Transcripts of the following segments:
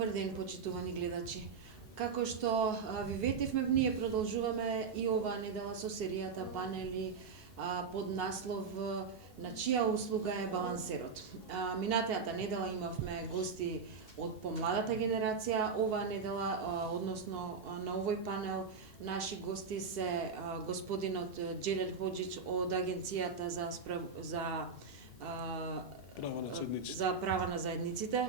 Добар ден, почитувани гледачи. Како што ви ветивме, ние продолжуваме и оваа недела со серијата панели под наслов на чија услуга е балансерот. Минатата недела имавме гости од помладата генерација, оваа недела, односно на овој панел, наши гости се господинот Джелел Хоџич од Агенцијата за права на заедниците,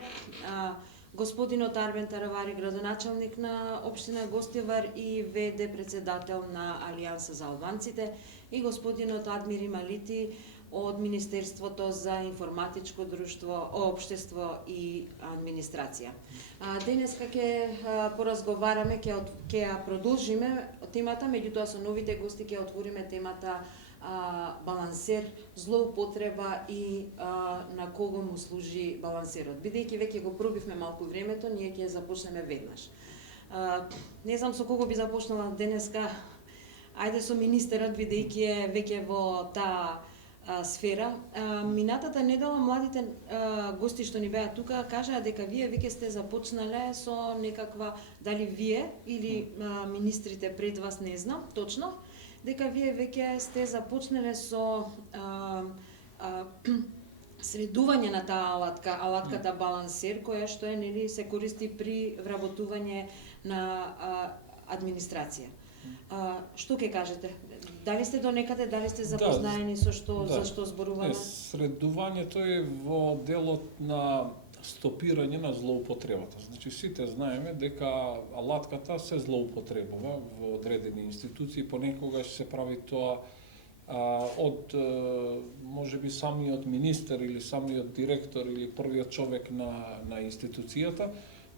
господинот Арбен Таравари, градоначалник на општина Гостивар и ВД председател на Алијанса за албанците, и господинот Адмир Ималити од Министерството за информатичко друштво, општество и администрација. Денеска ќе поразговараме, ќе ја продолжиме темата, меѓутоа со новите гости ќе отвориме темата балансер, злоупотреба и на кого му служи балансерот. Бидејќи веќе го пробивме малку времето, ние ќе започнеме веднаш. Не знам со кого би започнала денеска. Ајде со министерот, бидејќи е веќе во таа сфера. Минатата недела младите гости што ни беа тука кажаа дека вие веќе сте започнале со некаква, дали вие или министрите пред вас, не знам точно, дека вие веќе сте започнале со средување на таа алатката балансер, која што е, нели, се користи при вработување на администрација. Што ќе кажете? Дали сте до некаде, дали сте запознаени со што, за што зборуваме? Средувањето е во делот на стопирање на злоупотребата. Значи, сите знаеме дека алатката се злоупотребува во одредени институции, понекогаш се прави тоа од можеби самиот министер или самиот директор или првиот човек на институцијата.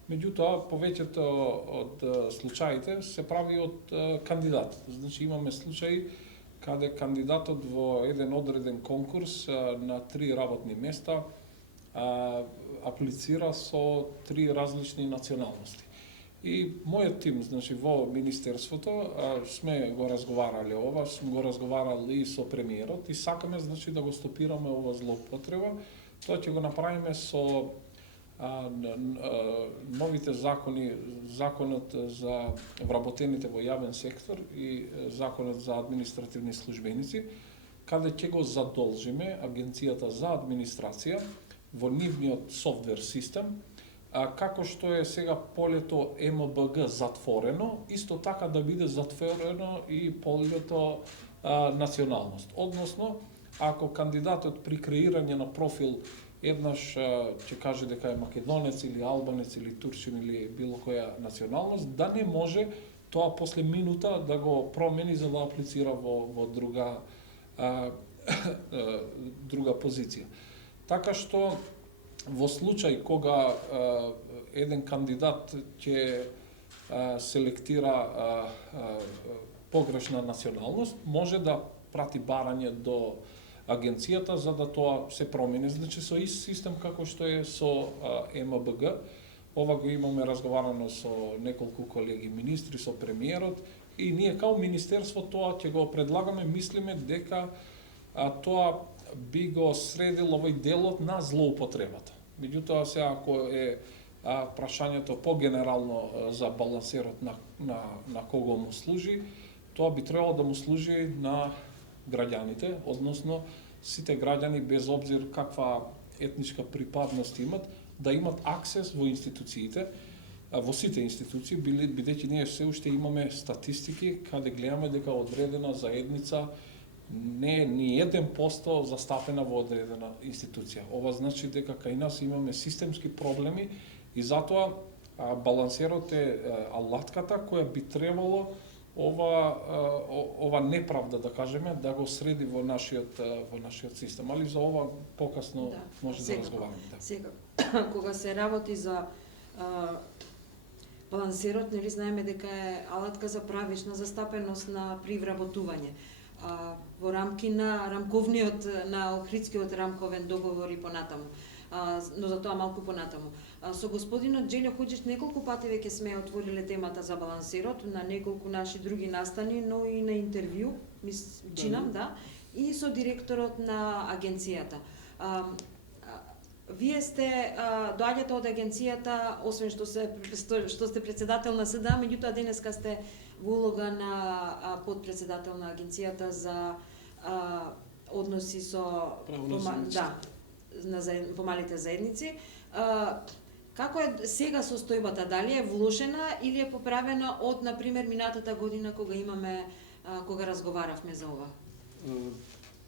Меѓутоа, повеќето од случаите се прави од кандидат. Значи, имаме случаи каде кандидатот во еден одреден конкурс на 3 работни места аплицира со 3 различни националности. И мојот тим, значи, во Министерството сме го разговарале ова, сме го разговарали и со премиерот и сакаме, значи, да го стопираме ова злоупотреба. Тоа ќе го направиме со новите закони, законот за вработените во јавен сектор и законот за административни службеници, каде ќе го задолжиме Агенцијата за администрација во нивниот софтвер систем, како што е сега полето МБГ затворено, исто така да биде затворено и полето националност. Односно, ако кандидатот при креирање на профил еднаш ќе каже дека е македонец или албанец или турчин или било која националност, да не може тоа после минута да го промени за да аплицира во друга позиција. Така што во случај кога еден кандидат ќе селектира погрешна националност, може да прати барање до агенцијата за да тоа се промени. Значи, со ист систем како што е со МБГ, ова го имаме разговарано со неколку колеги министри, со премиерот, и ние као министерство тоа ќе го предлагаме, мислиме дека тоа би го средил овој делот на злоупотребата. Меѓутоа, сега ако е прашањето по-генерално за балансерот на кого му служи, тоа би требало да му служи на граѓаните, односно сите граѓани без обзир каква етничка припадност имат, да имат аксес во институциите, во сите институции, бидејќи ние се уште имаме статистики каде гледаме дека одредена заедница не е ни 1% застапена во одредена институција. Ова значи дека кај нас имаме системски проблеми и затоа балансерот е алатката која би требало ова неправда, да кажеме, да го среди во нашиот систем. Али за ова покасно може да разговараме. Сега, кога се работи за балансерот, нели знаеме дека е алатка за правишна застапеност на привработување. Во рамки на рамковниот, на Охридскиот рамковен договор и понатаму. Но за тоа малку понатаму. Со господинот Джелел Хоџич неколку пати веќе сме отвориле темата за балансерот на неколку наши други настани, но и на интервју, чинам, да, и со директорот на агенцијата. Вие сте доаѓате од агенцијата, освен што сте председател на СДА, меѓутоа денеска сте во улога на подпредседател на агенцијата за односи со помалите заедници. Како е сега состојбата? Дали е влошена или е поправена од, например, минатата година кога разговаравме за ова?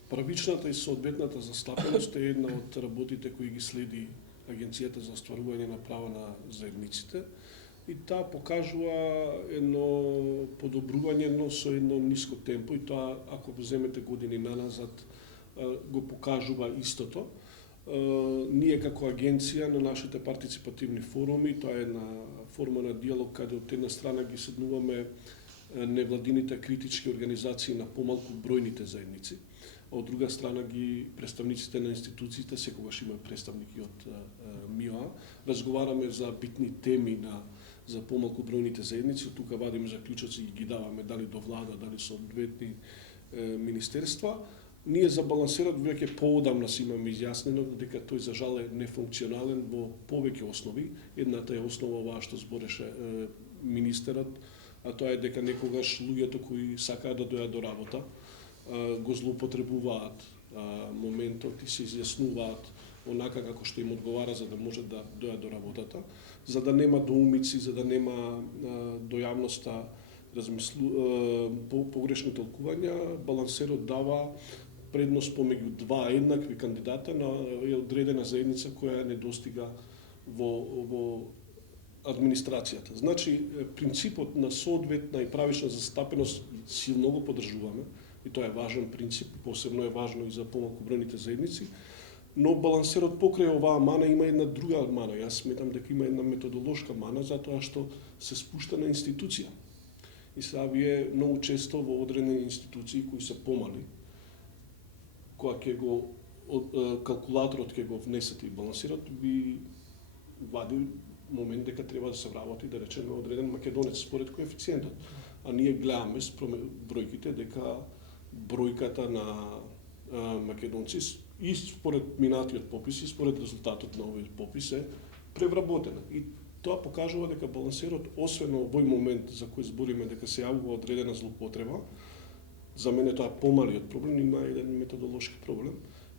Правичната и соодветната застапеност е една од работите кои ги следи Агенцијата за остварување на права на заедниците и таа покажува едно подобрување, но со едно ниско темпо и тоа, ако вземете години наназад, го покажува истото. Ние како агенција на нашите партиципативни форуми, тоа е една форма на диалог каде од една страна ги седнуваме невладините критички организации на помалку бројните заедници, а од друга страна ги представниците на институциите, секогаш има представники од МИОА, разговараме за битни теми за помалку бројните заедници, од тука вадиме заклучоци и ги даваме дали до влада, дали со одветни министерства. Ние за балансират веќе поодамна си имаме изјаснено дека тој за жал е нефункционален во повеќе основи. Едната е основа оваа што збореше министерот, а тоа е дека некогаш луѓето кои сакаат да дојдат до работа го злоупотребуваат моментот и се изјаснуваат онака како што им одговара за да може да дојдат до работата, за да нема доумици, за да нема до јавноста погрешни толкувања. Балансерот дава предност помеѓу два еднакви кандидата на одредена заедница која не достига во администрацијата. Значи, принципот на соодветна и правична застапеност силно го поддржуваме и тоа е важен принцип, посебно е важно и за помалку бројните заедници, но балансерот покрај оваа мана има една друга мана. Јас сметам дека има една методолошка мана затоа што се спушта на институција. И сега вие многу често во одредени институции кои се помали, кога ќе го калкулаторот ќе го внесете и балансират, би вади момент дека треба да се вработи, да речеме, одреден македонец според коефициентот. А ние гледаме бројките дека бројката на македонци и според минатиот попис и според резултатот на овој попис е превработена. И тоа покажува дека балансерот, освен овој момент за кој збориме дека се јавува одредена злоупотреба, за мене тоа помалиот проблем, има еден методолошки проблем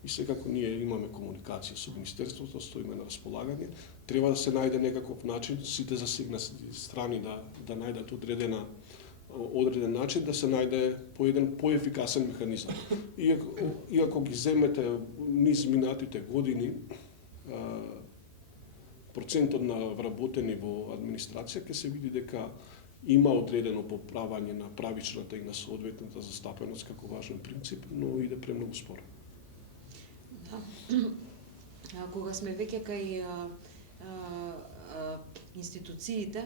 и секако ние имаме комуникација со Министерството, стоиме на располагање. Треба да се најде некаков начин, сите засегнати страни да најдат одреден начин, да се најде по еден поефикасен механизам. Иако ги земете низ минатите години, процентот на вработени во администрација ќе се види дека има одредено поправање на правичната и на соодветната застапеност како важен принцип, но иде премногу споро. Кога сме веќе кај институциите,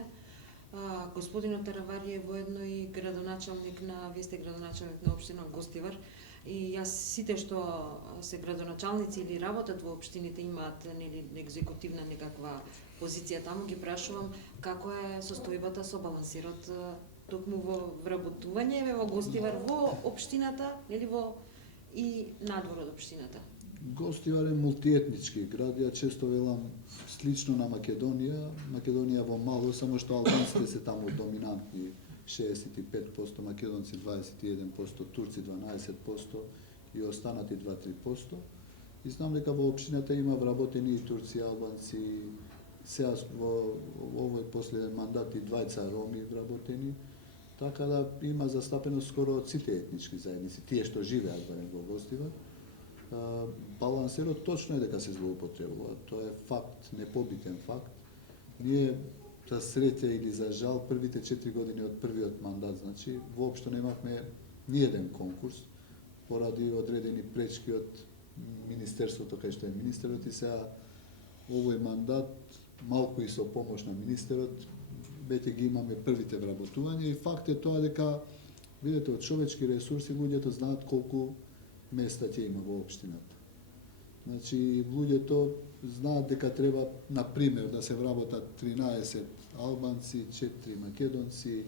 господинот Таравари е воедно и градоначалник вие сте градоначалник на општина Гостивар, и јас сите што се градоначалници или работат во општините имаат екзекутивна некаква позиција таму, ги прашувам како е состојбата со балансирот токму во вработување во Гостивар, во општината или и надвор од општината? Гостивар е мултиетнички град, ја често велам слично на Македонија. Македонија во мало, само што албанците се таму доминантни, 65%, македонци 21%, турци 12% и останати 2-3%. И знам дека во општината има вработени и турци, албанци, сега во овој последен мандат и двајца роми вработени, така да има застапеност скоро од сите етнички заедници, тие што живеат во Гостивар. Балансерот точно е дека се злоупотребува. Тоа е факт, непобитен факт. Ние, за среќа или за жал, првите 4 години од првиот мандат, значи, воопшто немавме ниеден конкурс, поради одредени пречки од Министерството, кај што е министерот, и сега овој мандат, малку и со помош на министерот, веќе ги имаме првите вработувања и факт е тоа дека, видите, од човечки ресурси луѓето знаат колку места ќе има во општината. Значи, луѓето знаат дека треба, например, да се вработат 13 албанци, 4 македонци,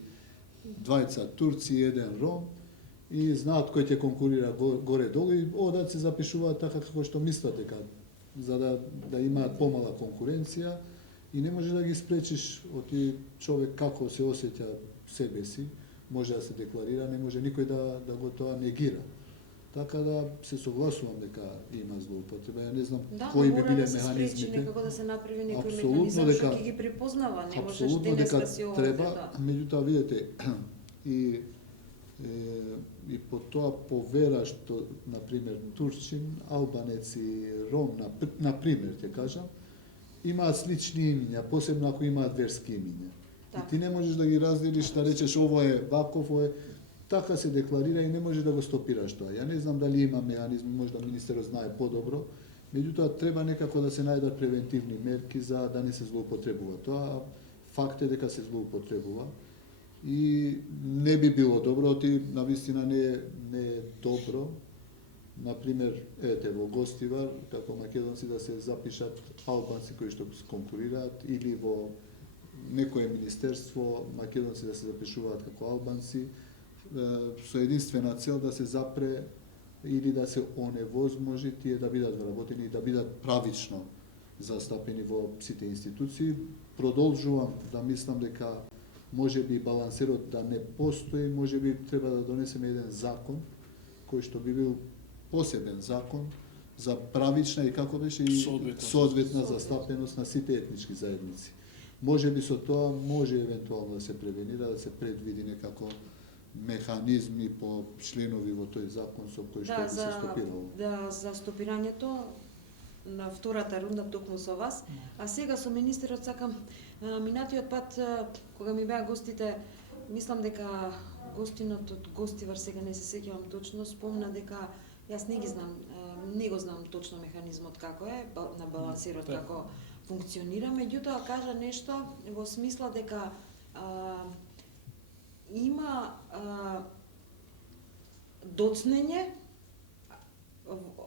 2 турци, 1 ром, и знаат кој ќе конкурира горе-долу и одат се запишуваат така како што мислат дека за да имаат помала конкуренција и не може да ги спречиш од човек како се осеќа себе си, може да се декларира, не може никој да го тоа негира. Така да се согласувам дека има злоупотреба. Ја не знам кои би биле да се спречи, механизмите. некако да се направи некој Апсолутно механизам дека- што ќе ги припознава, не можеш Апсолутно денес дека да си ова треба, тоа. меѓутоа видете и по тоа повера што на пример турчин, албанец и ром на пример ќе кажам, имаат слични имиња, посебно ако имаат верски имиња. Така. И ти не можеш да ги разделиш, да речеш ово е ваков, ово е така се декларира и не може да го стопираш тоа. Ја не знам дали има механизми, може да министерот знае подобро, меѓутоа треба некако да се најдат превентивни мерки за да не се злоупотребува. Тоа факт е дека се злоупотребува и не би било добро, навистина не е добро. Например, ете во Гостивар, како македонци да се запишат албанци кои што конкурираат или во некое министерство македонци да се запишуваат како албанци со единствена цел да се запре или да се оневозможи тие да бидат вработени и да бидат правично застапени во сите институции. Продолжувам да мислам дека може би балансерот да не постои, може би треба да донесеме еден закон кој што би бил посебен закон за правична и како беше и соодветна застапеност на сите етнички заедници. Може би со тоа може евентуално да се превенира, да се предвиди некако механизми по членови во тој закон со кој што би се стопирало. Да, за стопирањето на втората рунда токму со вас, а сега со министерот сакам минатиот пат кога ми беа гостите, мислам дека гостинот од Гостивар, сега не се сеќавам точно, спомна дека јас не ги знам, не го знам точно механизмот како е, на балансирот како функционира, меѓутоа кажа нешто во смисла дека има доцнење,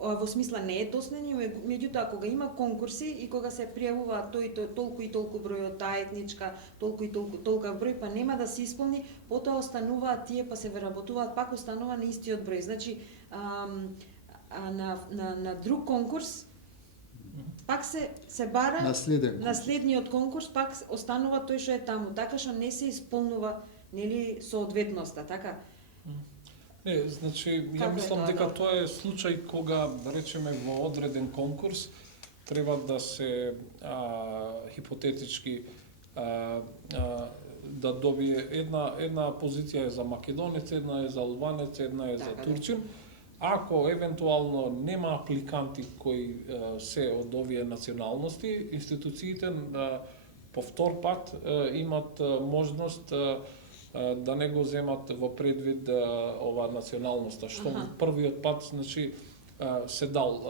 во смисла не е доцнење, меѓутоа кога има конкурси и кога се пријавуваат толку и толку број од таа етничка, толку и толку број, па нема да се исполни, потоа остануваат тие, па се вработуваат, пак останува на истиот број. Значи, на друг конкурс пак се бара на следниот конкурс, пак останува тој што е таму, така што не се исполнува нели соодветноста, така? Не, значи, ја мислам дека тоа е случај кога, да речеме, во одреден конкурс треба да се хипотетички да добие една позиција е за македонец, една е за албанец, една е за турчин. Ако евентуално нема апликанти кои се од овие националности, институциите по втор пат имат можност да не го земат во предвид ова националноста, што првиот пат значи се дал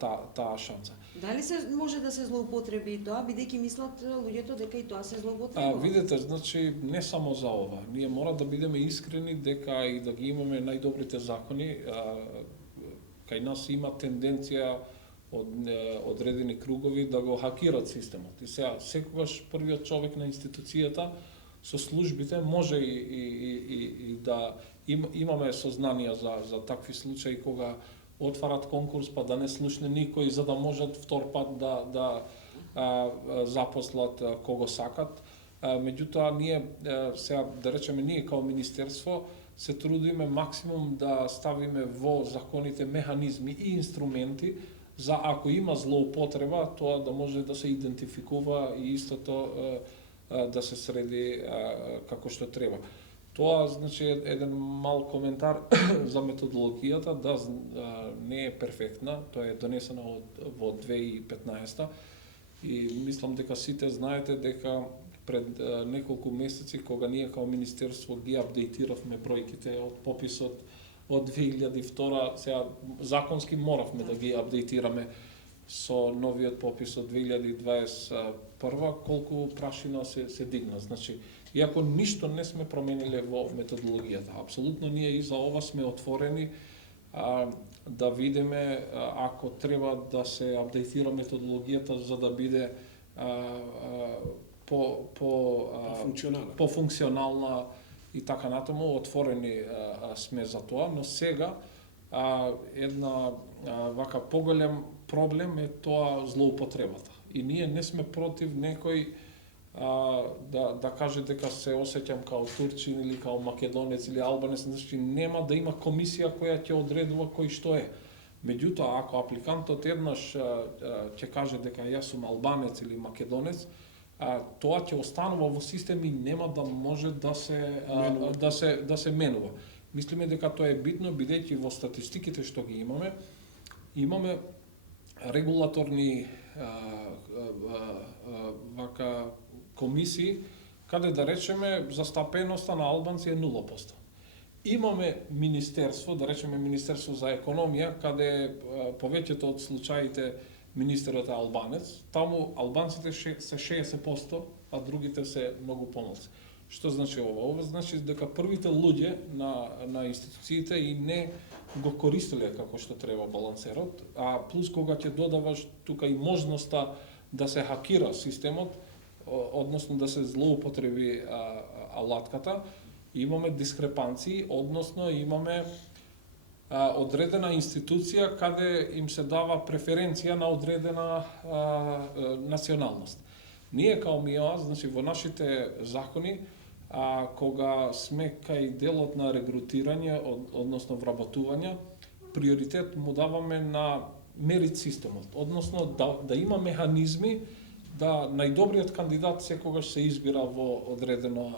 таа шанса. Дали се може да се злоупотреби тоа, бидејќи мислат луѓето дека и тоа се злоупотребува? Видете, значи не само за ова. Ние мора да бидеме искрени дека и да ги имаме најдобрите закони. Кај нас има тенденција од одредени кругови да го хакират системот. И сега секогаш првиот човек на институцијата со службите може и да имаме сознанија за такви случаи кога отварат конкурс па да не слушне никој за да можат втор пат да запослат кого сакат. Меѓутоа ние сега да речеме ние као министерство се трудиме максимум да ставиме во законите механизми и инструменти за ако има злоупотреба тоа да може да се идентификува и истото да се среди како што треба. Тоа значи еден мал коментар за методологијата, да не е перфектна, тоа е донесена во 2015 и мислам дека сите знаете дека пред неколку месеци кога ние као министерство ги апдейтиравме бројките од пописот од 2002, сега законски моравме да ги апдейтираме со новиот попис од 2021, колку прашина се дигна. Значи, иако ништо не сме промениле во методологијата, апсолутно ние и за ова сме отворени да видиме ако треба да се апдейтира методологијата за да биде по функционална и така натаму, отворени сме за тоа, но сега една вака поголем проблем е тоа злоупотребата. И ние не сме против некој да каже дека се осеќам као турчин или као македонец или албанец, значи нема да има комисија која ќе одредува кој што е. Меѓутоа, ако апликантот еднаш ќе каже дека јас сум албанец или македонец, тоа ќе останува во систем и нема да може да се менува. Мислиме дека тоа е битно, бидејќи во статистиките што ги имаме регулаторни вака комисии, каде да речеме застапеноста на албанци е 0%. Имаме министерство, да речеме Министерство за економија, каде повеќето од случаите министерот е албанец, таму албанците се 60%, а другите се многу помалци. Што значи ова? Ова значи дека првите луѓе на институциите и не го користеле како што треба балансерот, а плюс кога ќе додаваш тука и можноста да се хакира системот, односно да се злоупотреби алатката, имаме дискрепанции, односно имаме одредена институција каде им се дава преференција на одредена националност. Ние као МИОА, значи во нашите закони, кога сме кај делот на регрутирање, односно вработување, приоритет му даваме на мерит системот, односно да има механизми да најдобриот кандидат секогаш се избира во одредено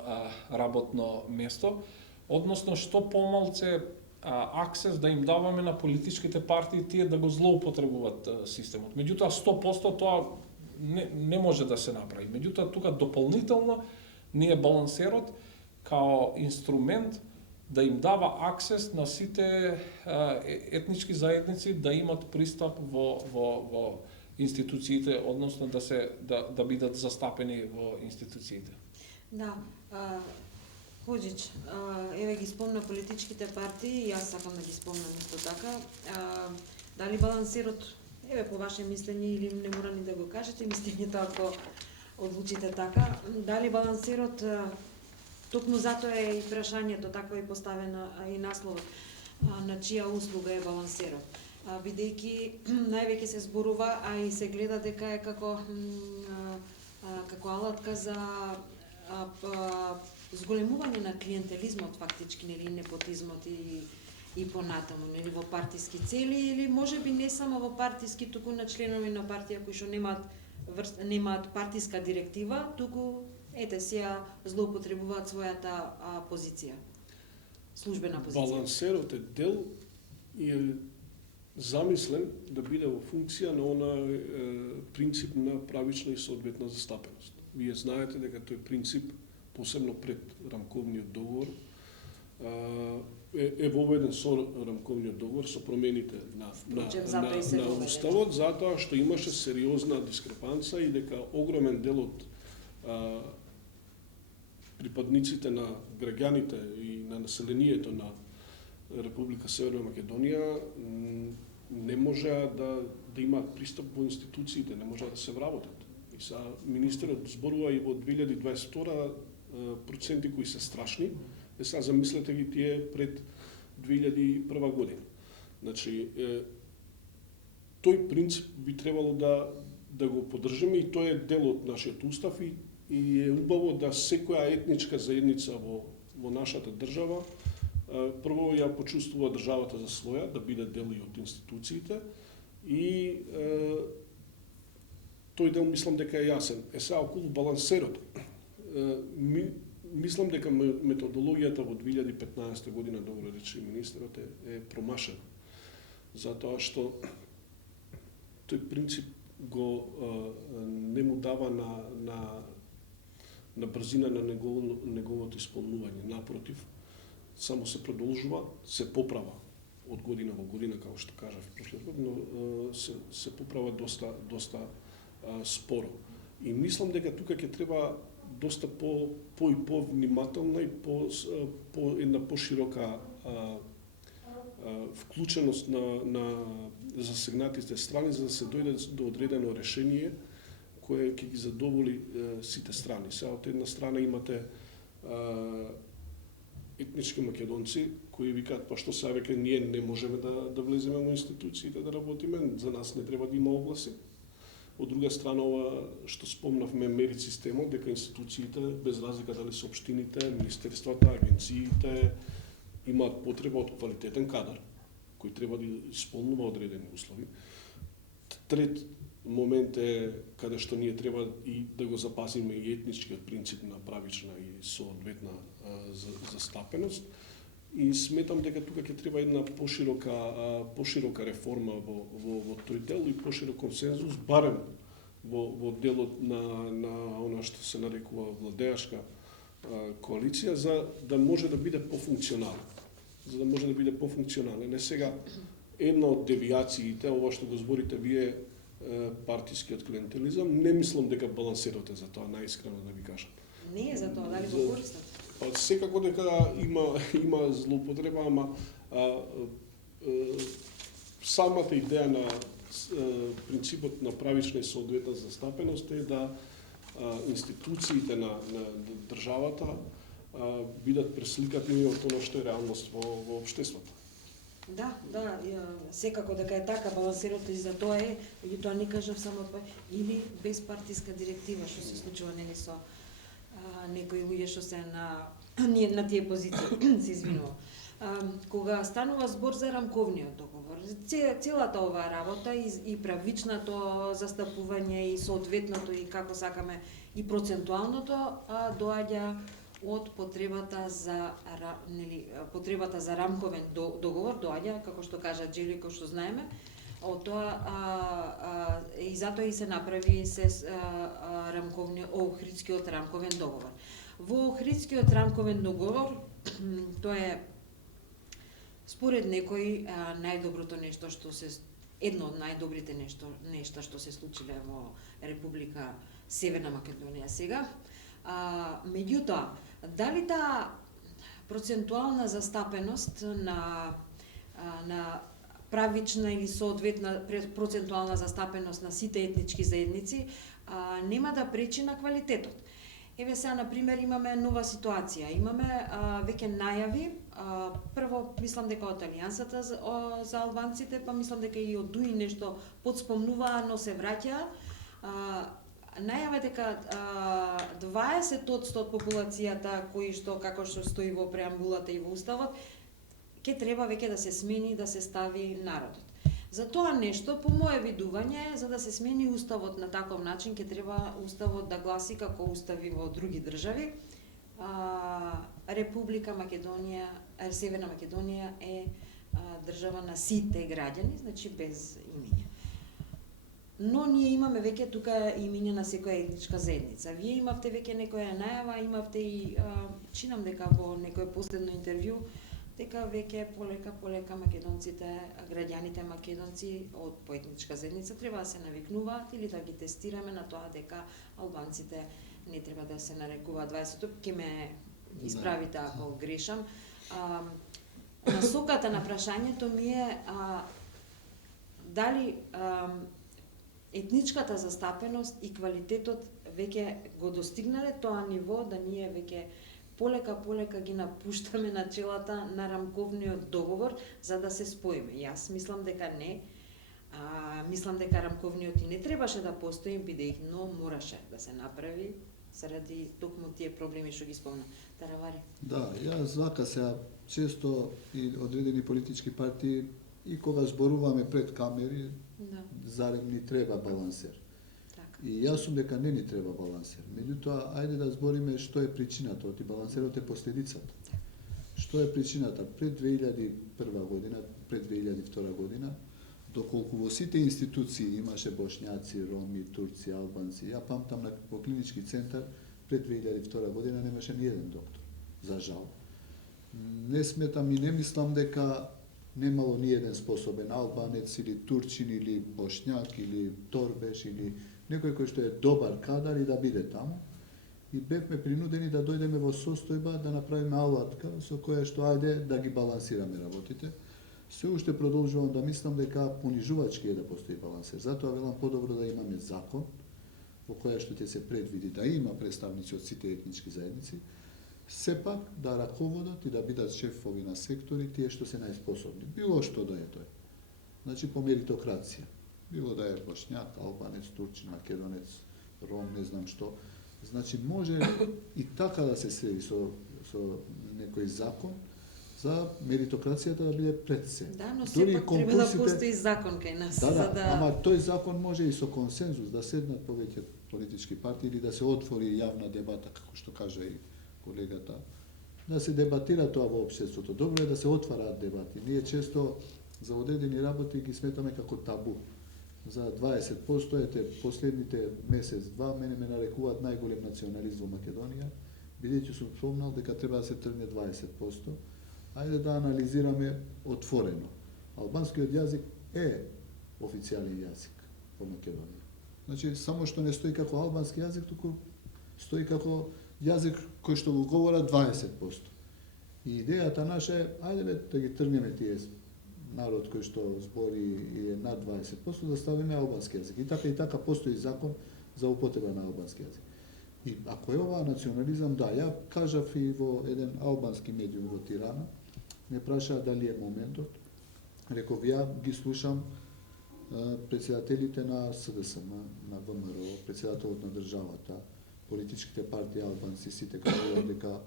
работно место, односно што помалце аксес да им даваме на политичките партии тие да го злоупотребуваат системот. Меѓутоа 100% тоа не може да се направи. Меѓутоа тука дополнително ние балансерот као инструмент да им дава аксес на сите етнички заедници да имат пристап во институциите, односно да бидат застапени во институциите. Да, Ходжич, еве ги спомна политичките партии, јас сакам да ги спомнам исто така. Дали балансерот, еве по ваше мислење или не мора ни да го кажете, мислењето ако одлучите така, дали балансерот, токму затоа е и прашањето, така и поставено и насловот, на чија услуга е балансерот. Бидејќи највеќе се зборува, а и се гледа дека е како алатка за зголемување на клиентелизмот фактички, нели, непотизмот и понатаму, нели, во партиски цели, или можеби не само во партиски, туку на членови на партија кои што немаат партиска директива, туку ете сеја злоупотребуваат својата позиција, службена позиција. Балансерот е дел и е замислен да биде во функција на онај принцип на правична и соодветна застапеност. Вие знаете дека тој принцип, посебно пред рамковниот договор, е воведен со рамковниот договор, со промените на Уставот, затоа што имаше сериозна дискрепанца и дека огромен дел од припадниците на граѓаните и на населението на Република Северна Македонија не можеа да имаат пристап во институциите, не можеа да се вработат. И са министерот зборува и во 2022 проценти кои се страшни. Сега замислете ги тие пред 2001 година. Значи, тој принцип би требало да го поддржиме и тој е дел од нашиот устав и е убаво да секоја етничка заедница во нашата држава прво ја почувствува државата за своја, да биде дел и од институциите и тој дел мислам дека е јасен. Сега околу балансерот, мислам дека методологијата во 2015 година, добро рече министерот, е промашена. Затоа што тој принцип го не му дава на брзина на неговото исполнување. Напротив, само се продолжува, се поправа од година во година, како што кажав прошлиот год, но се поправа доста споро. И мислам дека тука ќе треба доста по-внимателна и една поширока вклученост на засегнатите страни, за да се дојде до одредено решение кое ќе ги задоволи сите страни. Сега од една страна имате етнички македонци кои викаат па што сега веќе ние не можеме да влеземе во институциите да работиме, за нас не треба да има огласи. Од друга страна, ова што спомнавме мерит системот, дека институциите, без разлика дали се општините, министерствата, агенциите, имаат потреба од квалитетен кадар, кој треба да исполнува одредени услови. Трет момент е каде што ние треба и да го запазиме и етничкиот принцип на правична и соодветна застапеност. И сметам дека тука ќе треба една поширока реформа во тој дел и поширок консензус, барем во делот на она што се нарекува владеашка коалиција, за да може да биде пофункционален. Не сега една од девијациите, ова што го зборите вие, партискиот клиентелизам, не мислам дека балансирате за тоа, најискрено да ви кажам. Не е за тоа, дали го користат? Па секако дека има злоупотреба, ама самата идеја на принципот на правична и соодветна застапеност е да институциите на државата бидат пресликати од тоа што е реалност во општеството. Да, секако дека е така, балансирото и за тоа е, меѓутоа не кажав само тоа, или без партиска директива, што се случува нели со некои луѓе што се на тие позиции, се извинувам. Кога станува збор за рамковниот договор, целата оваа работа и правичното застапување и соодветното и како сакаме и процентуалното доаѓа од потребата за рамковен договор, доаѓа, како што кажа Джели, како што знаеме, од тоа и затоа и се направи Охридскиот рамковен договор. Во Охридскиот рамковен договор, тоа е според некои најдоброто нешто што се едно од најдобрите нешта што се случиле во Република Северна Македонија сега. Меѓутоа, дали таа процентуална застапеност на правична или соодветна процентуална застапеност на сите етнички заедници нема да пречи на квалитетот. Еве сега, например, имаме нова ситуација. Имаме веќе најави, прво мислам дека од Алијансата за албанците, па мислам дека и од ДУИ нешто подспомнуваа, но се враќа. Најава дека 20% од популацијата кои што како што стои во преамбулата и во уставот ќе треба веќе да се смени, да се стави народот. За тоа нешто, по мое видување, за да се смени уставот на таков начин, ќе треба уставот да гласи како устави во други држави. Република Македонија, Северна Македонија е држава на сите граѓани, значи без имиња. Но ние имаме веќе тука имиња на секоја етничка заедница. Вие имавте веќе некоја најава, имавте и чинам дека во некое последно интервју дека веќе полека македонците, граѓаните македонци од поетничка заедница треба да се навикнуваат или да ги тестираме на тоа дека албанците не треба да се нарекуваат 20. Ќе ме исправите ако грешам. Насоката на прашањето ми е дали етничката застапеност и квалитетот веќе го достигнале тоа ниво да ние веќе полека ги напуштаме начелата на рамковниот договор за да се споиме. Јас мислам дека не. Мислам дека рамковниот и не требаше да постои, бидејќи но мораше да се направи заради токму тие проблеми што ги спомна. Таравари. Да, јас вака сега често и одредени политички партии и кога зборуваме пред камери, зарем ни треба балансер. И јас сум дека не ни треба балансер. Меѓутоа, ајде да збориме што е причината, и балансерот е последицата. Што е причината? Пред 2001 година, пред 2002 година, доколку во сите институции имаше бошњаци, роми, турци, албанци, ја памтам во клинички центар, пред 2002 година немаше ни еден доктор, за жал. Не сметам и не мислам дека немало ни еден способен албанец или турчин или бошњак или торбеш или некој кој што е добар кадар и да биде таму. И бевме принудени да дојдеме во состојба да направиме алатка со која што ајде да ги балансираме работите. Се уште продолжувам да мислам дека понижувачки е да постои балансер. Затоа велам подобро да имаме закон во која што ќе се предвиди да има представници од сите етнички заедници, сепак да раководат и да бидат шефови на сектори тие што се најспособни. Било што да е тој. Значи по меритократија. Било да е бошњак, албанец, турчин, македонец, ром, не знам што. Значи може и така да се среди со некој закон за меритокрацијата да биде пред се. Да, но Дури сепак треба да конкурсите- постои закон кај нас, Да, за да, да... ама тој закон може и со консензус да седнат повеќе политички партии или да се отвори јавна дебата, како што кажа и колегата, да се дебатира тоа во општеството. Добро е да се отвараат дебати. Ние често за одредени работи ги сметаме како табу. За 20%, ете, последните месец-два, мене ме нарекуваат најголем националист во Македонија, бидејќи сум спомнал дека треба да се тргне 20%. Ајде да анализираме отворено. Албанскиот јазик е официјален јазик во Македонија. Значи, само што не стои како албански јазик, туку стои како јазик кој што го говорат 20%. И идејата наша е, ајде бе, да ги тргнеме тие народ кој што збори и е над 20%, да ставиме албански јазик. И така постои закон за употреба на албански јазик. И ако е оваа национализам, да, ја кажав и во еден албански медиум во Тирана, ме прашаа дали е моментот. Реков, ја ги слушам председателите на СДСМ, на ВМРО, председателот на државата, политичките партии албанци, сите кажуваат дека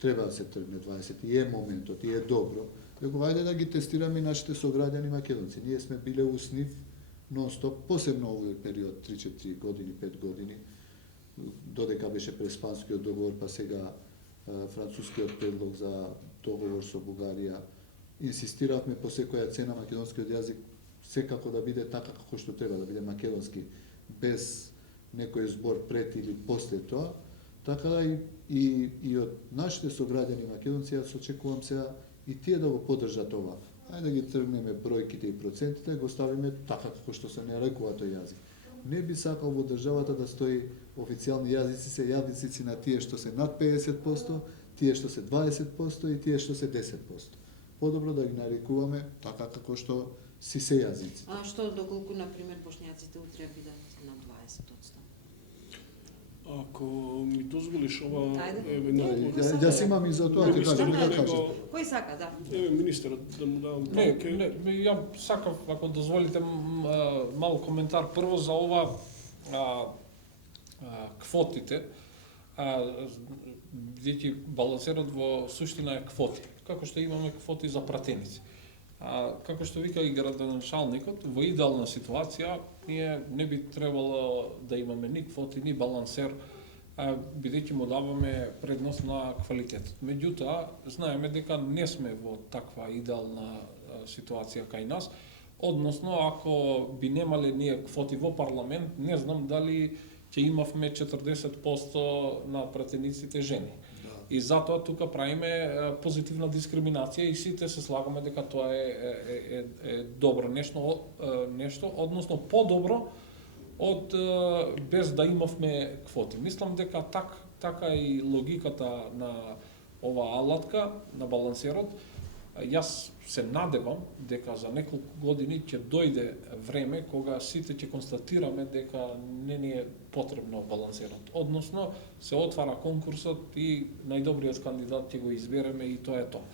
треба да се тргне 20 и е моментот, и е добро. Реков, ајде да ги тестираме и нашите сограѓани македонци. Ние сме биле у СНИФ нон-стоп, посебно овој период, 3-4 години, 5 години, додека беше преспанскиот договор, па сега францускиот предлог за договор со Бугарија. Инсистиравме по секоја цена македонскиот јазик секако да биде така како што треба, да биде македонски, без некој збор пред или после тоа. Така да и од нашите сограѓани македонци, јас очекувам сега и тие да го поддржат ова. Ајде да ги тргнеме бројките и процентите, го ставиме така како што се нарекува тој јазик. Не би сакал во државата да стои официјални јазици се јазици на тие што се над 50%, тие што се 20% и тие што се 10%. Подобро да ги нарекуваме така како што си се јазици. А што доколку, например, бошњаците утре бидат на 20%? Ако ми дозволиш ова Ајде. Јас имам и за тоа ти кажам, да кажам. Кој сака, да. Еве министерот да му давам Не, палке. ја сакав, ако дозволите, мал коментар прво за ова квотите. Бидејќи балансерот во суштина е квоти. Како што имаме квоти за пратеници. Како што вика и градоначалникот, во идеална ситуација ние не би требало да имаме ни квоти, ни балансер, бидејќи му даваме предност на квалитетот. Меѓутоа, знаеме дека не сме во таква идеална ситуација кај нас, односно ако би немале ние квоти во парламент, не знам дали ќе имавме 40% на пратениците жени. И затоа тука правиме позитивна дискриминација и сите се слагаме дека тоа е добро нешто, односно подобро од без да имавме квоти. Мислам дека така и логиката на оваа алатка, на балансерот, јас се надевам дека за неколку години ќе дојде време кога сите ќе констатираме дека не ни е потребно балансерот. Односно, се отвара конкурсот и најдобриот кандидат ќе го избереме и тоа е тоа.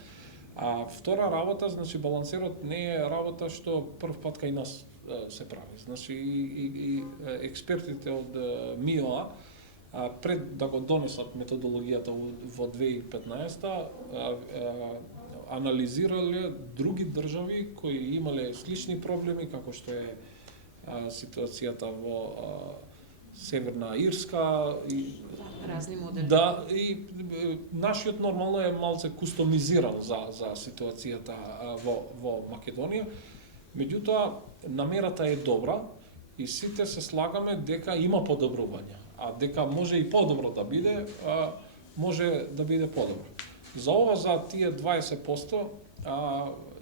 А втора работа, значи балансерот не е работа што прв пат кај нас се прави. Значи и експертите од МИОА пред да го донесат методологијата во 2015 анализирале други држави кои имале слични проблеми како што е ситуацијата во Северна Ирска и разни модели. да, и нашиот нормално е малце кустомизиран за ситуацијата во Македонија. Меѓутоа намерата е добра и сите се слагаме дека има подобрување, а дека може и подобро да биде, може да биде подобро. За ова, за тие 20%,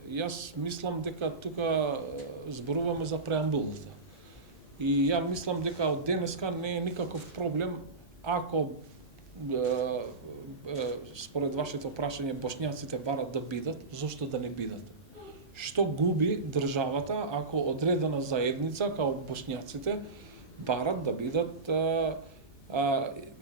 јас мислам дека тука зборуваме за преамбулата. И ја мислам дека од денеска не е никаков проблем ако според вашето прашање бошњаците барат да бидат, зошто да не бидат? Што губи државата ако одредена заедница као бошњаците барат да бидат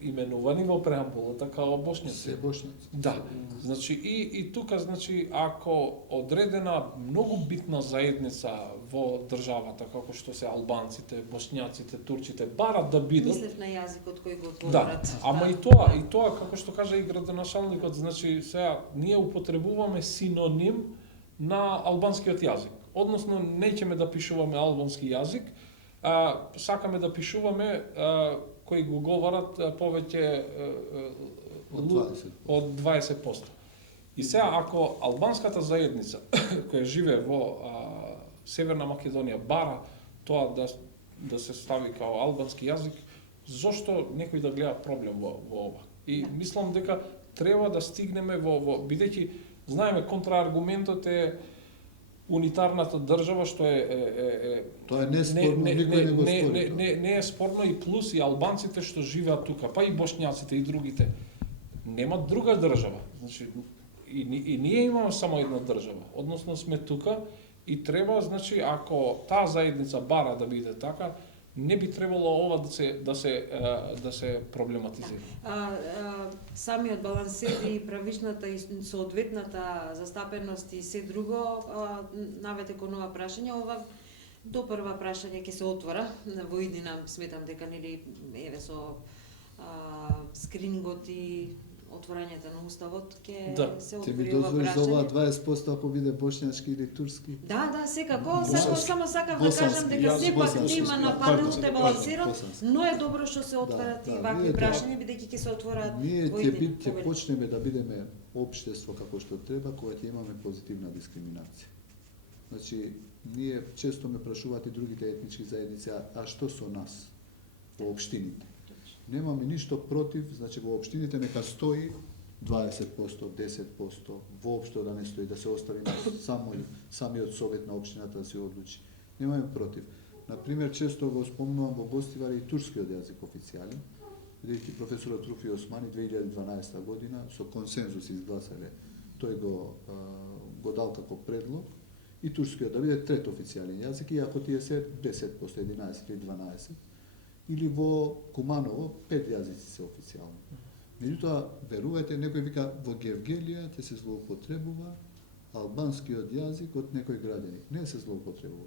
именувани во преамбулата као бошњаци. Се бошњаци. Да, значи и тука значи ако одредена многу битна заедница во државата како што се албанците, бошњаците, турците барат да бидат. Мислев на јазикот кој го Да, отворат. ама и тоа како што кажа и градоначалникот, значи сега ние употребуваме синоним на албанскиот јазик. Односно неќеме да пишуваме албански јазик, сакаме да пишуваме кои го говорат повеќе од 20%. И сега ако албанската заедница која живее во Северна Македонија бара тоа да се стави као албански јазик, зошто некој да гледа проблем во ова? И мислам дека треба да стигнеме во бидејќи знаеме контрааргументот е унитарната држава што Тоа е неспорно, никој не го спори. Не е спорно и плюс и албанците што живеат тука, па и бошњаците и другите. Нема друга држава. Значи и ние имаме само една држава. Односно сме тука и треба, значи ако таа заедница бара да биде така, не би требало ова да се проблематизира. Самиот балансир и правичната и соодветната застапеност и се друго навете кон ова прашање, ова до прва прашање ќе се отвора во иднина, сметам дека нели еве со скринингот и отворањето на уставот ќе се Ти ми отвори ова дозволиш за оваа прашање. 20% ако биде бошњачки или турски? Да, секако, Босански. само сакав да кажам дека јазик, сепак босански, нема на да, панелот е да, балансиран, босански. но е добро што се отварат Да, и да, вакви ние прашања, бидејќи ќе се отвораат Ние во ќе иднина повеќе. почнеме да бидеме општество како што треба кога ќе имаме позитивна дискриминација. Значи, ние често ме прашуваат и другите етнички заедници, а што со нас во општините? Немаме ништо против, значи во општините нека стои 20%, 10%, воопшто да не стои, да се остави на самиот совет на општината да се одлучи. Немаме против. Например, често го спомнувам во гостивар и турскиот јазик официјален, бидејќи професорот Руфи Османи 2012 година со консензус изгласале, тој го дал како предлог и турскиот да биде трет официјален јазик, иако тие се 10%, 11 или 12, или во Куманово 5 јазици се официјални. Меѓутоа, верувајте, некој вика во Гевгелија ќе се злоупотребува албанскиот јазик од некој граѓани. Не се злоупотребува.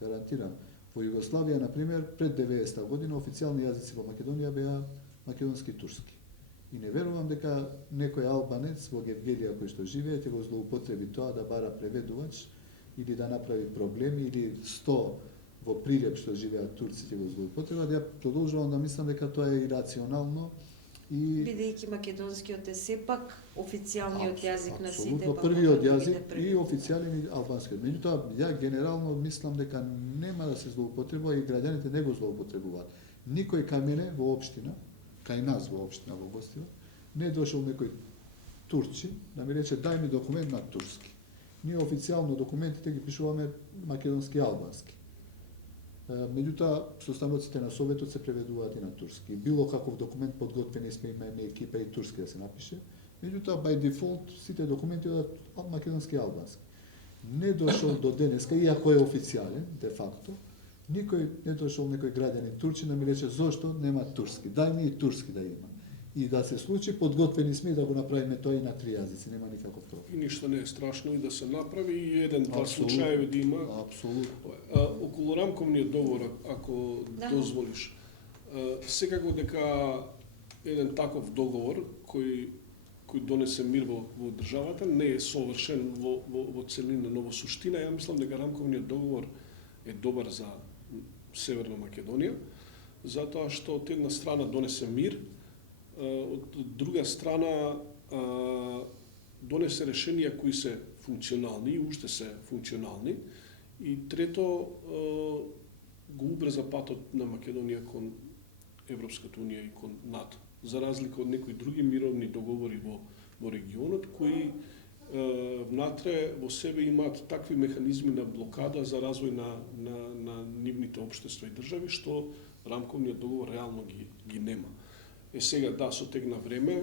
Гарантирам. Во Југославија, например, пред 90-та година официјални јазици во Македонија беа македонски и турски. И не верувам дека некој албанец во Гевгелија кој што живее ќе го злоупотреби тоа да бара преведувач или да направи проблеми или 100 во Прилеп што живеат турци ќе го злоупотребат. Ја продолжувам да мислам дека тоа е ирационално и Бидејќи македонскиот е сепак официјалниот јазик на сите, апсолутно па првиот може да јазик биде први. и официјален и албанскиот. Меѓутоа, ја генерално мислам дека нема да се злоупотребува и граѓаните не го злоупотребуваат. Никој кај мене во општина, кај нас во општина во Гостива, не е дошол некој турчин да ми рече дај ми документ на турски. Ние официјално документите ги пишуваме македонски и албански. Меѓутоа, составоците на Советот се преведуваат и на турски. Било каков документ подготвени сме, имаме екипа и турски да се напише. Меѓутоа, by default, сите документи одат македонски и албански. Не дошол до денеска, иако е официјален, де факто, никој не дошол некој граѓанин турчин да ми рече зошто нема турски. Дај ми и турски да има. И да се случи, подготвени сме да го направиме тоа и на 3 јазици, нема никаков проблем. И ништо не е страшно и да се направи и еден-два Апсолутно. случаеви да има. Апсолутно. Околу рамковниот договор, ако Да. дозволиш, секако дека еден таков договор кој донесе мир во државата не е совршен во целина, но во суштина ја мислам дека рамковниот договор е добар за Северна Македонија, затоа што од една страна донесе мир, од друга страна донесе решенија кои се функционални и уште се функционални, и трето го убрза патот на Македонија кон Европската унија и кон НАТО, за разлика од некои други мировни договори во регионот кои внатре во себе имаат такви механизми на блокада за развој на нивните општества и држави што рамковниот договор реално ги нема. Сега да, со тек на време,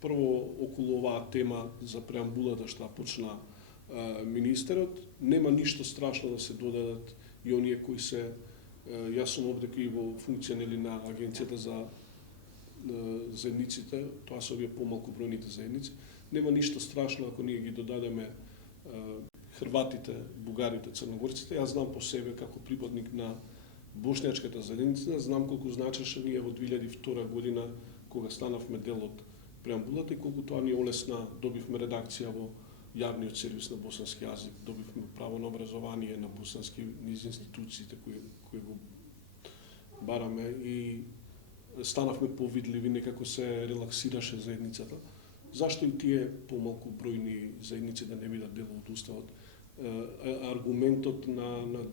прво околу оваа тема за преамбулата што почна министерот, нема ништо страшно да се додадат и оние кои се, јас сум овде и во функција на Агенцијата за заедниците, тоа се овие помалку бројните заедници, нема ништо страшно ако ние ги додадеме хрватите, бугарите, црногорците. Јас знам по себе како припадник на бошњачката заедница, знам колку значеше ние во 2002 година кога станавме дел од преамбулата и колку тоа ни олесна, добивме редакција во јавниот сервис на босански јазик, добивме право на образование на босански низ институциите кои го бараме и станавме повидливи, некако се релаксираше заедницата. Зашто и тие помалку бројни заедници да не бидат дел од уставот? Аргументот на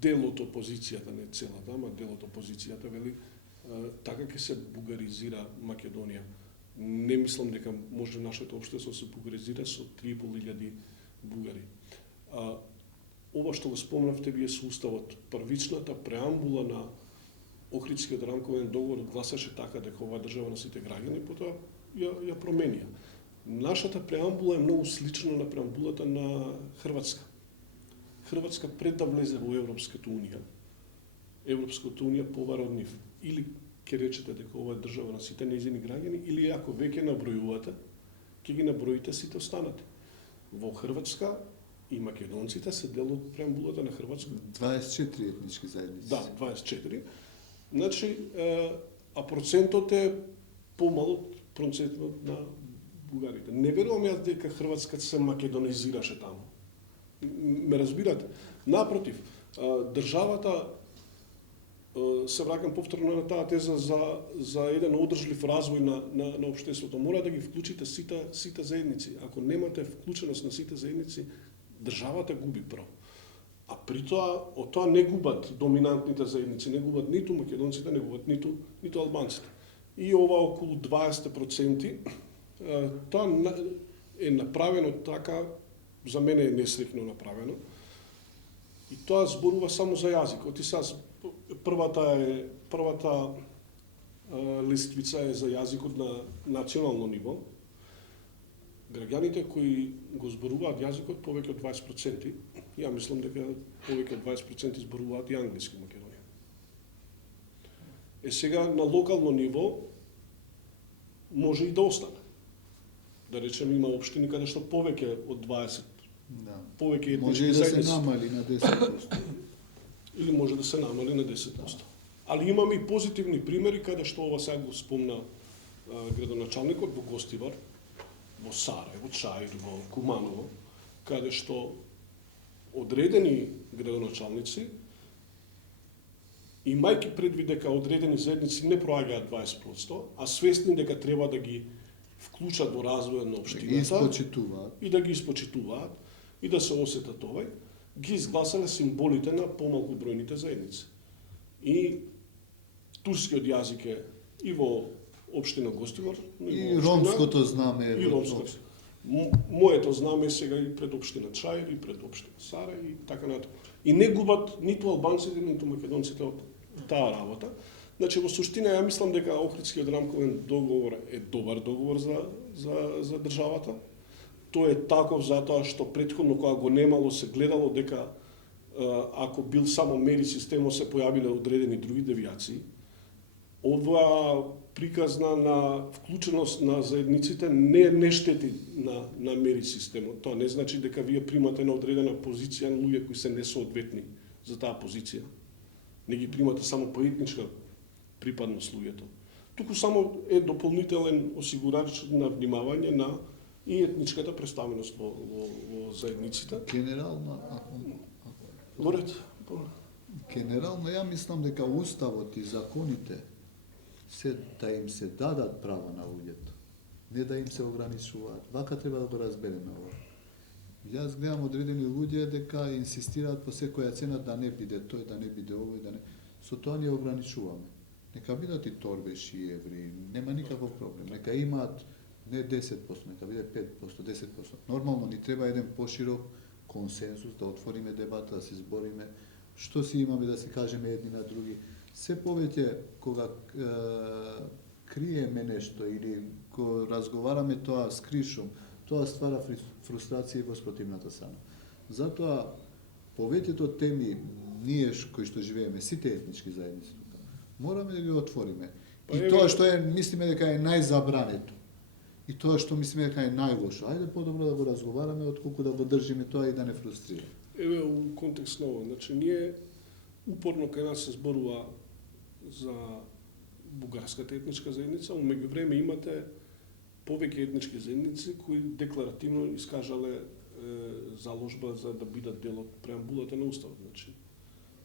дел од опозицијата, не целата, ама дел од опозицијата вели така ќе се бугаризира Македонија. Не мислам дека може нашето општество се бугаризира со 3.500 бугари. Ова што го спомнавте вие со уставот, првичната преамбула на Охридскиот рамковен договор гласаше така дека оваа држава на сите граѓани, потоа ја променија. Нашата преамбула е многу слична на преамбулата на Хрватска. Хрватска пред да влезе во Европската унија, Европската унија побара од нив. Или ќе речете дека ова е држава на сите нејзини граѓани, или ако веќе набројувате, ќе ги наброите сите останати. Во Хрватска и македонците се дел од преамбулата на Хрватска. 24 етнички заедници. Да, 24. Значи, а процентот е помал од процентот на бугарите. Не верувам јас дека Хрватска се македонизираше таму. Ме разбирате? Напротив, државата, се враќам повторно на таа теза за еден одржлив развој на општеството. Мора да ги вклучите сите заедници. Ако немате вклученост на сите заедници, државата губи право. А при тоа, од тоа не губат доминантните заедници, не губат ниту македонците, не губат ниту албанците. И ова околу 20%, тоа е направено така, за мене е несреќно направено. И тоа зборува само за јазикот. И сега првата листвица е за јазикот на национално ниво. Граѓаните кои го зборуваат јазикот повеќе од 20%, ја мислам дека повеќе од 20% зборуваат и англиски во Македонија. Сега на локално ниво може и да остане. Да речем има општини каде што повеќе од 20, Да. повеќе Може етнички и да се заедници. намали на 10%. Или може да се намали на 10%. Али имаме и позитивни примери каде што ова сега го спомна градоначалникот во Гостивар, во Сарај, во Чаир, во Куманово, каде што одредени градоначалници, имајќи предвид дека одредени заедници не проаѓаат 20%, а свесни дека треба да ги вклучат во развојот на Да ги општината испочитуваат. и да ги испочитуваат и да се осетат овај, ги изгласале символите на помалку бројните заедници. И турскиот јазик е и во општина Гостивар, И ромското знаме. и ромското. Моето знаме сега и пред општина Чаир, и пред општина Сарај и така натаму. И не губат ниту албанците, ниту македонците од таа работа. Значи, во суштина, ја мислам дека Охридскиот рамковен договор е добар договор за државата. Тој е таков затоа што претходно кога го немало се гледало дека ако бил само мери системот се појавиле одредени други девијации. Ова приказна на вклученост на заедниците не штети на мери системот. Тоа не значи дека вие примате на одредена позиција на луѓе кои се несоодветни за таа позиција. Не ги примате само по етничка припадност луѓето. Туку само е дополнителен осигурач на внимавање на и етничката представеност во заедниците. Генерално, Горет. генерално ја мислам дека уставот и законите се да им се дадат права на луѓето, не да им се ограничуваат. Вака треба да го разбереме ова. Јас гледам одредени луѓе дека инсистираат по секоја цена да не биде тој, да не биде овој, да не. Со тоа ние ограничуваме. Нека бидат и торбеши и евреи, нема никаков проблем. Нека имаат не 10%, нека биде 5%, 10%. Нормално ни треба еден поширок консенсус, да отвориме дебата, да се збориме, што си имаме да се кажеме едни на други. Се повеќе кога криеме нешто или кога разговараме тоа скришом, тоа ствара фрустрација во спротивната страна. Затоа повеќето теми ние кои што живееме, сите етнички заедници тука, мораме да ги отвориме Па И еве- тоа што мислиме дека е најзабрането. И тоа што мислиме дека е најлошо. Ајде подобро да го разговараме отколку да го држиме тоа и да не фрустрираме. Еве у контекст на ова, значи ние упорно кај нас се зборува за бугарската етничка заедница, но меѓувреме имате повеќе етнички заедници кои декларативно искажале заложба за да бидат дел од преамбулата на уставот. Значи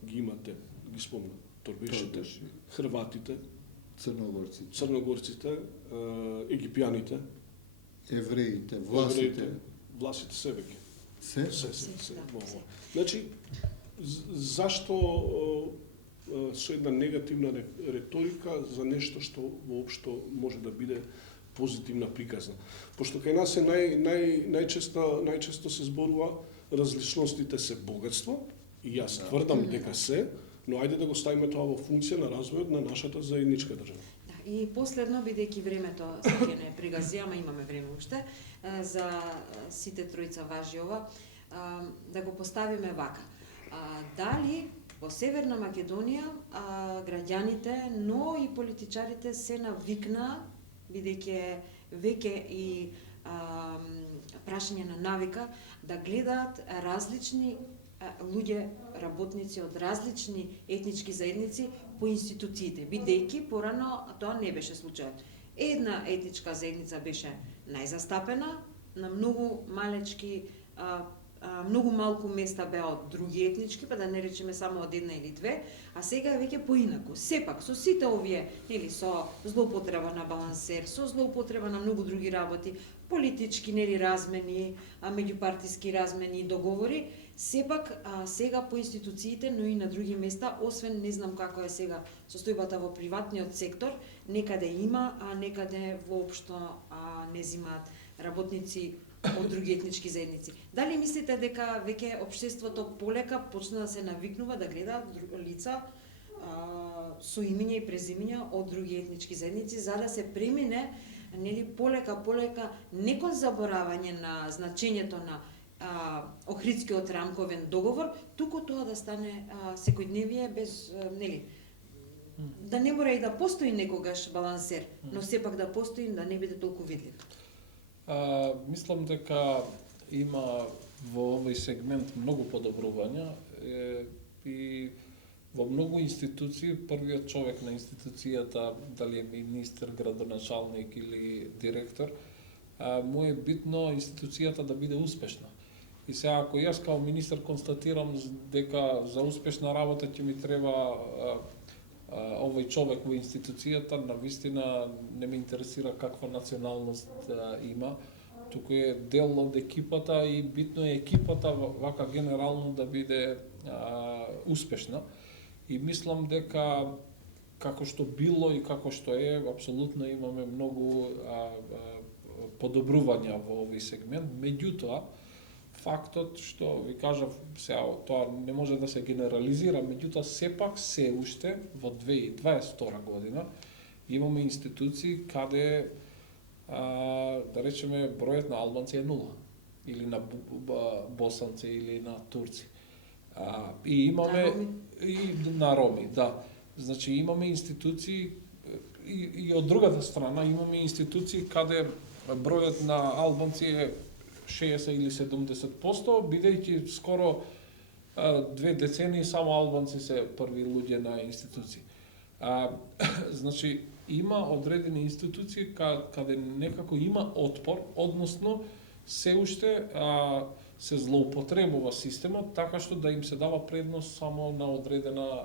ги имате, ги спомна, торбешите, хрватите, Црногорците, црногорците, египјаните, евреите, власите, власите се веќе. се. Се. Да, Во, се. во. Значи, зашто со една негативна реторика за нешто што воопшто може да биде позитивна приказна? Пошто кај нас е најчесто се зборува различностите се богатство, и јас тврдам дека се, но ајде да го ставиме тоа во функција на развојот на нашата заедничка држава. Да, и последно, бидејќи времето се ќе не пригази, ама имаме време уште, за сите тројца важи ова, да го поставиме вака. Дали во Северна Македонија граѓаните, но и политичарите се навикна, бидејќи веќе и прашање на навика, да гледаат различни луѓе, работници од различни етнички заедници по институциите, бидејќи порано тоа не беше случајот. Една етничка заедница беше најзастапена, на многу малечки, многу малку места беа од други етнички, па да не речеме само од една или две, а сега е веќе поинаку. Сепак, со сите овие, или со злоупотреба на балансер, со злоупотреба на многу други работи, политички нели размени, меѓупартиски размени и договори, сепак сега по институциите, но и на други места, освен не знам како е сега состојбата во приватниот сектор, некаде има, а некаде воопшто не зимаат работници од други етнички заедници. Дали мислите дека веќе општеството полека почна да се навикнува да гледаат лица со имиња и презимиња од други етнички заедници, за да се премине нели полека не кон заборавање на значењето на Охридскиот рамковен договор, туку тоа да стане секојдневие без нели да не мора и да постои некогаш балансер, но сепак да постои, да не биде толку видлив. Мислам дека има во овој сегмент многу подобрувања и во многу институции првиот човек на институцијата, дали е министер, градоначалник или директор, му е битно институцијата да биде успешна. И сега ако јас као министер констатирам дека за успешна работа ќе ми треба овој човек во институцијата, навистина не ме интересира каква националност има, туку е дел од екипата и битно е екипата вака генерално да биде успешна. И мислам дека како што било и како што е, апсолутно имаме многу подобрувања во овој сегмент. Меѓутоа, фактот што ви кажав, сега тоа не може да се генерализира, меѓутоа сепак се уште во 2022 година имаме институции каде да речеме бројот на албанци е 0 или на босанци или на турци. И имаме и на роми, да. Значи имаме институции и од другата страна имаме институции каде бројот на албанци е 60 или 70%, бидејќи скоро 2 децении само албанци се први луѓе на институции. Значи, има одредени институции каде некако има отпор, односно се уште се злоупотребува системот така што да им се дава предност само на одредена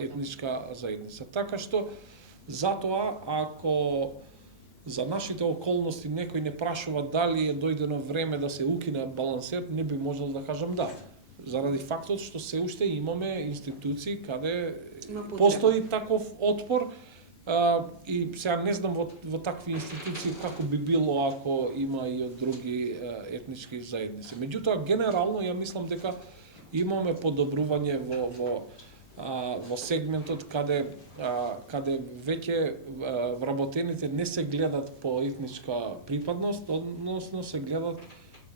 етничка заедница. Така што затоа ако за нашите околности некој не прашува дали е дојдено време да се укине балансер, не би можел да кажам да. Заради фактот што се уште имаме институции каде постои таков отпор и сега не знам во такви институции како би било ако има и од други етнички заедници. Меѓутоа, генерално, ја мислам дека имаме подобрување во сегментот каде веќе вработените не се гледат по етничка припадност, односно се гледат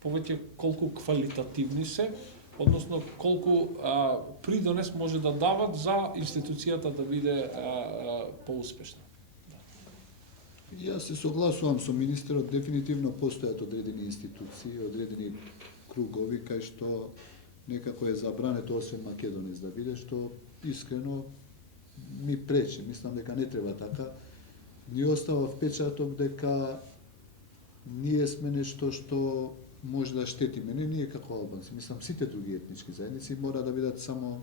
повеќе колку квалитативни се, односно колку придонес може да дават за институцијата да биде поуспешна. Јас се согласувам со министерот, дефинитивно постојат одредени институции, одредени кругови кај што некако е забрането освен македонец да биде, што искрено ми пречи. Мислам дека не треба така. Ни остава впечаток дека ние сме нешто што може да штетиме. Не ние како албанци, мислам сите други етнички заедници мора да бидат само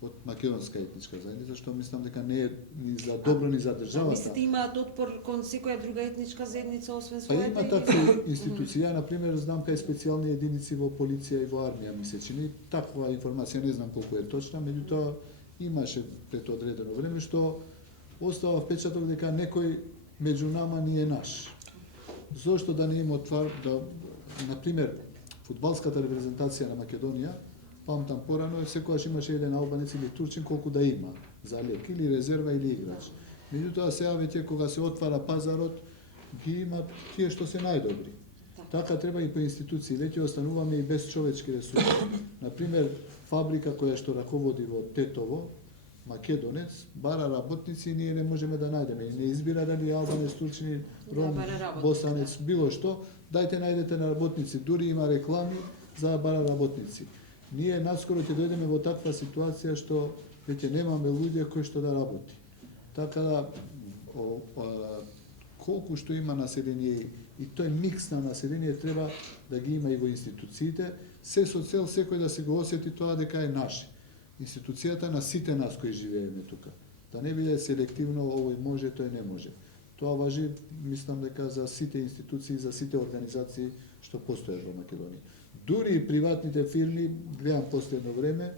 од македонска етничка заедница, што мислам дека не е ни за добро ни за државата. Мислите имаат отпор кон секоја друга етничка заедница освен Па својата? има такви институции. Ја, например, знам кај специјални единици во полиција и во армија, ми се чини. Таква информација не знам колку е точна, меѓутоа имаше пред одредено време што остава впечаток дека некој меѓу нама ни е наш. Зошто да не им отвар, да, например, фудбалската репрезентација на Македонија, памтам порано, секогаш имаше еден албанец или турчин колку да има за лек, или резерва или играч. Меѓутоа сега веќе кога се отвара пазарот, ги има тие што се најдобри. Така треба и по институции, веќе остануваме и без човечки ресурси. Например, фабрика која што раководи во Тетово, македонец, бара работници и ние не можеме да најдеме. И не избира дали албанец, турчин, ром, босанец, било што. Дајте најдете на работници, дури има реклами за да бара работници. Ние наскоро ќе дојдеме во таква ситуација што веќе немаме луѓе кои што да работи. Така да, колку што има население и тој микс на население треба да ги има и во институциите, се со цел секој да се го осети тоа дека е наше. Институцијата на сите нас кои живееме тука. Да не биде селективно овој може, тој не може. Тоа важи, мислам дека за сите институции, за сите организации што постојат во Македонија. Дури и приватните фирми, гледам последно време,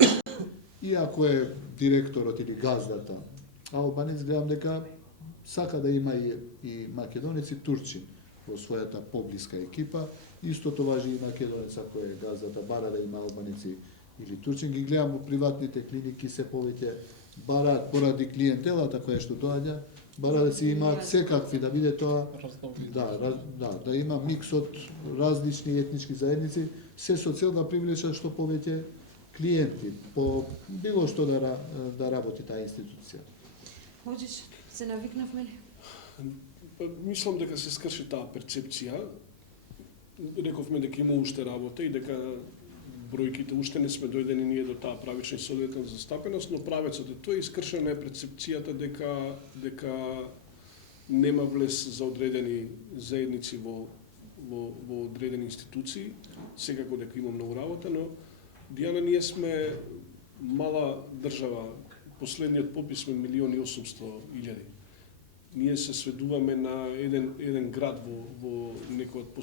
иако е директорот или газдата албанец, гледам дека сака да има и македонец и турчин во својата поблиска екипа. Истото важи и македонец ако е газдата, бара да има албанеци или турчин. Ги гледам во приватните клиники се повеќе бараат поради клиентелата која што доаѓа, бара да си имаат секакви, да биде тоа, да има микс од различни етнички заедници, се со цел да привлечат што повеќе клиенти, по било што да работи таа институција. Хоđиш, се навикнавме ли? Мислам дека се скрши таа перцепција. Рековме дека има уште работа и дека бројките уште не сме дојдени ние до таа правична и солидна застапеност, но правецот е тој, искршена е перцепцијата дека нема влез за одредени заедници во одредени институции, секако дека има многу работа, но Дијана, ние сме мала држава, последниот попис сме 1.800.000. Ние се сведуваме на еден град во некој од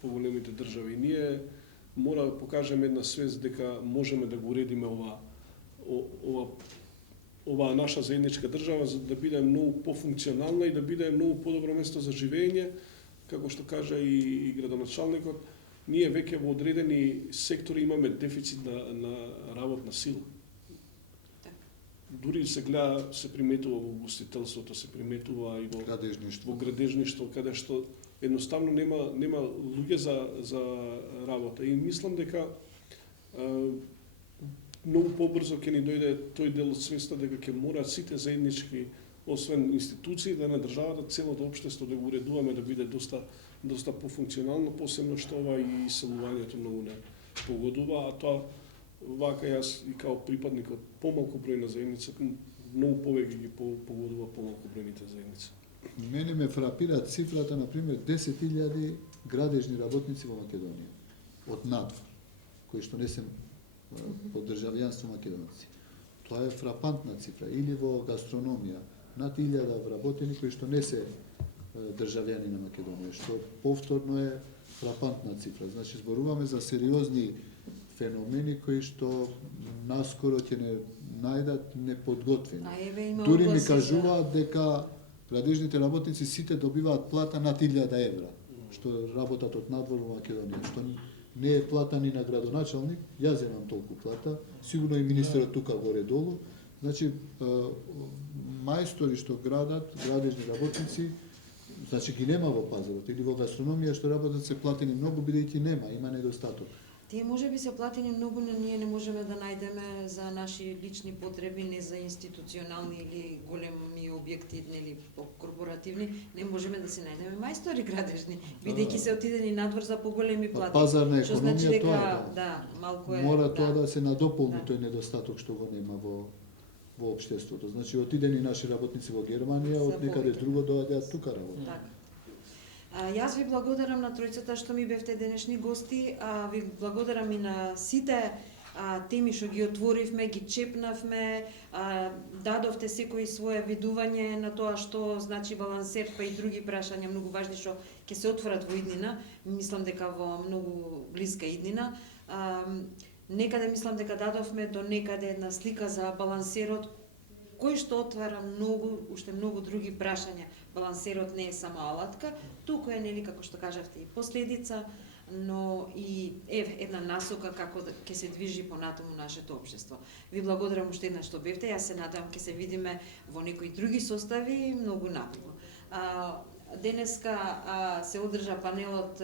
поголемите држави. Ние мора да покажеме една свест дека можеме да го уредиме ова наша заедничка држава за да биде многу пофункционална и да биде многу подобро место за живење, како што кажа и градоначалникот. Ние веќе во одредени сектори имаме дефицит на работна сила. Дури се гледа, се приметува во гостителството, се приметува и во градежништво, каде што едноставно нема луѓе за работа. И мислам дека многу побрзо ќе ни дојде тој дел од свеста дека ќе мораат сите заеднички, освен институции, да на државата, целото општество да го уредуваме да биде доста пофункционално, посебно што ова и иселувањето многу не погодува, а тоа вака јас и као припадник од помалку бројна заедница, многу повеќе ги погодува помалку бројните заедници. Мене ме фрапира цифрата, например, 10.000 градежни работници во Македонија, од надвор, кои што не се по државјанство македонци. Тоа е фрапантна цифра. Или во гастрономија, над 1000 вработени кои што не се државјани на Македонија, што повторно е фрапантна цифра. Значи, зборуваме за сериозни феномени кои што наскоро ќе не најдат неподготвени. Дури ми кажуваат дека градежните работници сите добиваат плата над 1000 евра, што работат од надвор во Македонија, што не е плата ни на градоначалник, јас земам толку плата, сигурно и министерот тука горе-долу. Значи, мајстори што градат, градежни работници, значи ги нема во пазарот, или во гастрономија што работат се платени многу, бидејќи има недостаток. Тие може би се платени многу, но ние не можеме да најдеме за наши лични потреби, не за институционални или големи објекти, нели корпоративни, не можеме да се најдеме мајстори градежни, бидејќи се отидени надвор за поголеми плати. Пазарна Што значи економија дека тоа е. да, малку е. Мора тоа да се надополни Да. тој недостаток што го нема во општеството. Значи отидени наши работници во Германија, За од некаде повеќе. друго доаѓаат тука работат. Така. Јас ви благодарам на тројцата што ми бевте денешни гости, ви благодарам и на сите теми што ги отворивме, ги чепнавме, дадовте секој свое видување на тоа што значи балансер, па и други прашања многу важни што ќе се отворат во иднина, мислам дека во многу блиска иднина. Некаде мислам дека дадовме до некаде една слика за балансерот, кој што отвара уште многу други прашања. Балансерот не е само алатка, туку е, нели, како што кажавте, и последица, но и една насока како ќе се движи понатаму нашето општество. Ви благодарам уште еднаш што бевте, јас се надевам ќе се видиме во некои други состави многу напредно. Денеска се одржа панелот,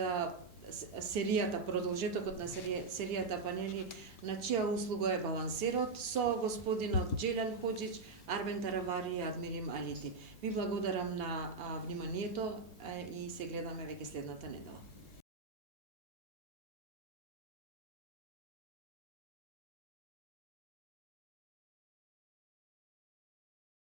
серијата, продолжетокот на серијата панели на чија услуга е балансерот со господинот Джелјан Хоџич, Арбен Таравари и Адмирим Алити. Ви благодарам на вниманието и се гледаме веќе следната недела.